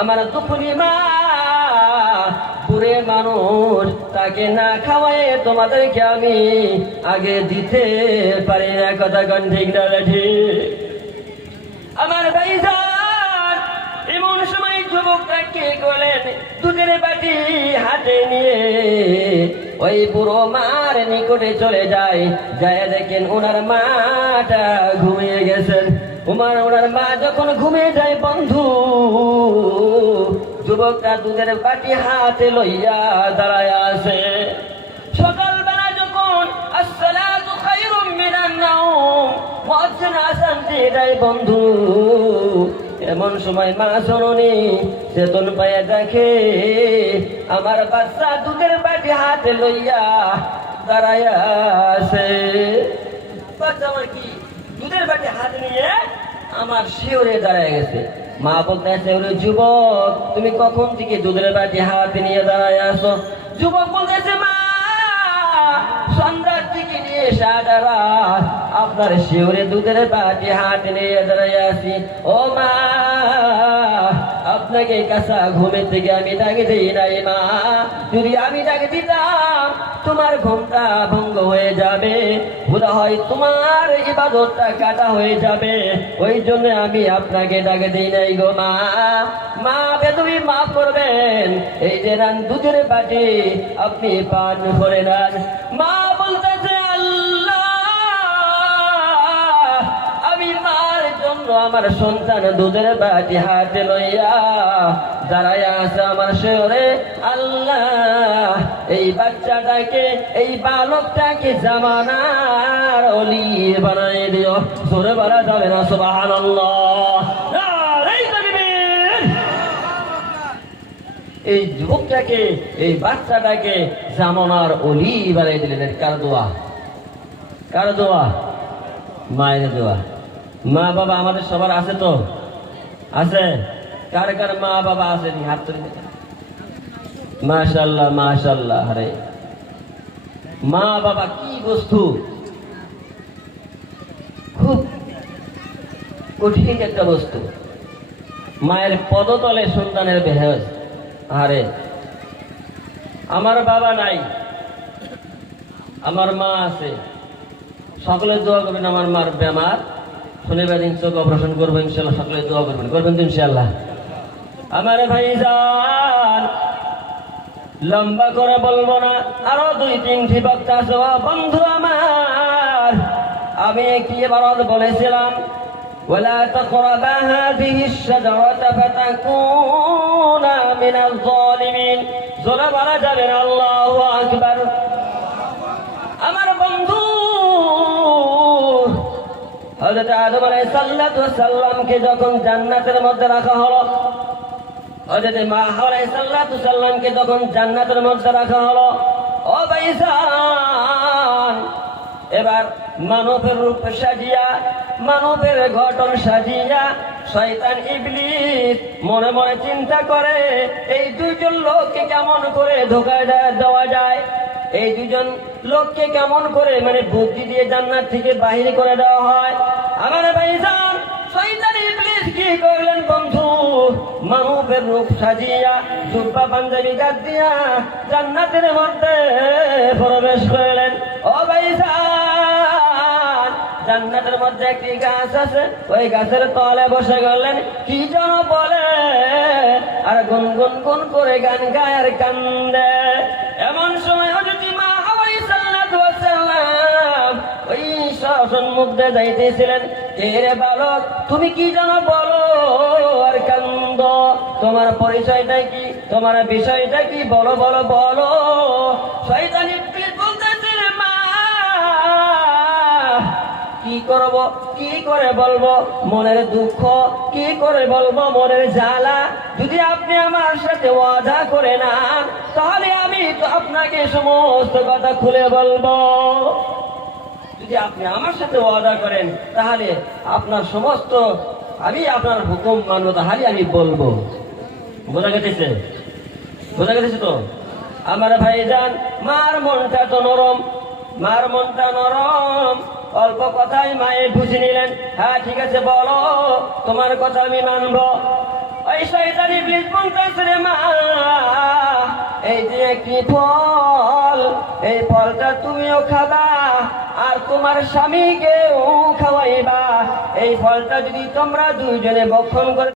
আমার দুপুরি মা বুড়ে মানুষ, তাকে না খাওয়ায় তোমাদেরকে আমি আগে দিতে পারি না। কথা কোন ঠিক না ঠিক? আমার ভাইজান এমন সময় যুবকটা কে করলেন, দুধের বাটি হাতে নিয়ে ওই বুড়ো মার নিকটে চলে যায়। যায় দেখেন ওনার মাটা ঘুমিয়ে গেছেন। ওনার মা যখন ঘুমিয়ে যায় বন্ধু, যুবকটা দুধের বাটি হাতে লইয়া দাঁড়ায় আছে। সকালবেলা যখন আসসালাতু খায়রুম মিনান নাওম মুয়াজ্জিন আযান দিয়ে দেয় বন্ধু, এমন সময় মা জননী চেতন পায়ে দেখে আমার বাচ্চা দুধের বাটি হাতে লইয়া দাঁড়ায় আছে। বাচ্চা আমার কি দুধের বাটি হাতে নিয়ে আমার শিওরে দাঁড়ায় গেছে। মা বলতে আছে, ওরে যুবক, তুমি কখন থেকে দুধের বাটি হাতে নিয়ে দাঁড়ায় আসো? যুবক বলতেছে, মা সন্ধ্যার থেকে নিয়ে সারা রাত আপনার শিওরে দুধের বাটি হাতে নিয়ে দাঁড়ায় আসি। ও মা, আপনাকে কাঁচা ঘুমের থেকে আমি ডাকে দিই নাই মা। যদি আমি ডাকে দিতাম তোমার ঘুমটা ভঙ্গ হয়ে যাবে, বোধ হয় তোমার ইবাদতটা কাটা হয়ে যাবে, ওই জন্য আমি আপনাকে ডাকে দিই নাই গো মা। মা বেদুই মাফ করবেন, এই যে রান দুধের বাটি আপনি পান করে নেন। মা বলতেছে, আল্লাহ, আমি মার জন্য আমার সন্তান দুধের বাটি হাতে লইয়া দাঁড়ায় আছে আমার শিওরে। আল্লাহ, এই বাচ্চাটাকে, এই বালকটাকে জামানার ওলি বানাই দিও। জোরে বলা যাবে না সুবহানাল্লাহ? নারে তাকবীর! এই যুবকটাকে, এই বাচ্চাটাকে জামানার ওলি বানাই দিলেন। কার দোয়া? কার দোয়া? মায়ের দোয়া। মা বাবা আমাদের সবার আছে তো? আছে? কার কার মা বাবা আছে? হাত তুলে দেখেন। মাশাআল্লাহ, মাশাআল্লাহ। আরে মা বাবা কি বস্তু! খুব কঠিন একটা বস্তু। মায়ের পদতলে সন্তানের বেহেশ। আরে আমার বাবা নাই, আমার মা আছে। সকলে দোয়া করবেন। আমার মার বেমার, শনিবার দিন চোখ অপারেশন করবো ইনশাল্লাহ। সকলে দোয়া করবেন, করবেন তো ইনশাল্লাহ? আমার ভাইজান, লম্বা করে বলবো না, আরো দুই তিনটি বক্তা আছে বন্ধু আমার। আমি কি এবারত বলেছিলাম, ওয়ালা তাকরাবা হাযিহি আশ-শাজারাতা ফাতাকুনা মিনাল যালিমিন। জোরে বলা যাবে না আল্লাহু আকবার? আমার বন্ধু হযরত আদম আলাইহিস সালামকে যখন জান্নাতের মধ্যে রাখা হলো, হযরত মা হাওয়া আলাইহিস সালামকে যখন জান্নাতের মধ্যে রাখা হলো, ও ভাইজান, এবার মানবের রূপ সাজিয়া, মানবের গঠন সাজিয়া শয়তান ইবলিস মনে মনে চিন্তা করে, এই দুইজন লোককে কেমন করে ধোঁকা দেওয়া যায়, এই দুজন লোককে কেমন করে মানে বুদ্ধি দিয়ে জান্নাত থেকে বাহির করে দেওয়া হয়। আমার ভাইজান, শয়তান ইবলিস কি করলেন বন্ধু, মানবের রূপ সাজিয়া জুব্বা পাঞ্জাবি গাদ দিয়া জান্নাতের মধ্যে প্রবেশ করলেন। ও ভাইজান, জান্নাতের মধ্যে একটি গাছ আছে, ওই গাছের তলে বসে গেলেন, কি যেন বলে আর গুনগুন গুন করে গান গায় আর কান্দে। এমন সময় হযরত মা হাওয়া আলাইহিস সালাম ওই সম্মুখে যাইতেছিলেন। কে রে বালক, তুমি কি যেন বলো আর কান্দ, তোমার পরিচয়টা কি, তোমার বিষয়টা কি, বলো বলো বলো। শয়তান ইবলিস বলতেছে, মা কি করব, কি করে বলবো মনের দুঃখ, কি করে বলবো মনের জ্বালা। যদি আপনি আমার সাথে ওয়াদা করে নেন, তাহলে আমি তো আপনাকে সমস্ত কথা খুলে বলবো। যদি আপনি আমার সাথে ওয়াদা করেন, তাহলে আপনার সমস্ত, আমি আপনার হুকুম মানবো, তাহলে আমি বলবো। বোঝা গেছে? বোঝা গেছে তো? আমার ভাইজান, মার মনটা তো নরম, মার মনটা নরম। অল্প কথাই মায়ে বুঝে নিলেন। হ্যাঁ ঠিক আছে, বলো, তোমার কথা আমি মানবো। ওই ইবলিস বলতেছে রে মা, এই যে একটি ফল, এই ফলটা তুমিও খাবা আর তোমার স্বামীকেও খাওয়াইবা। এই ফলটা যদি তোমরা দুইজনে ভক্ষণ করে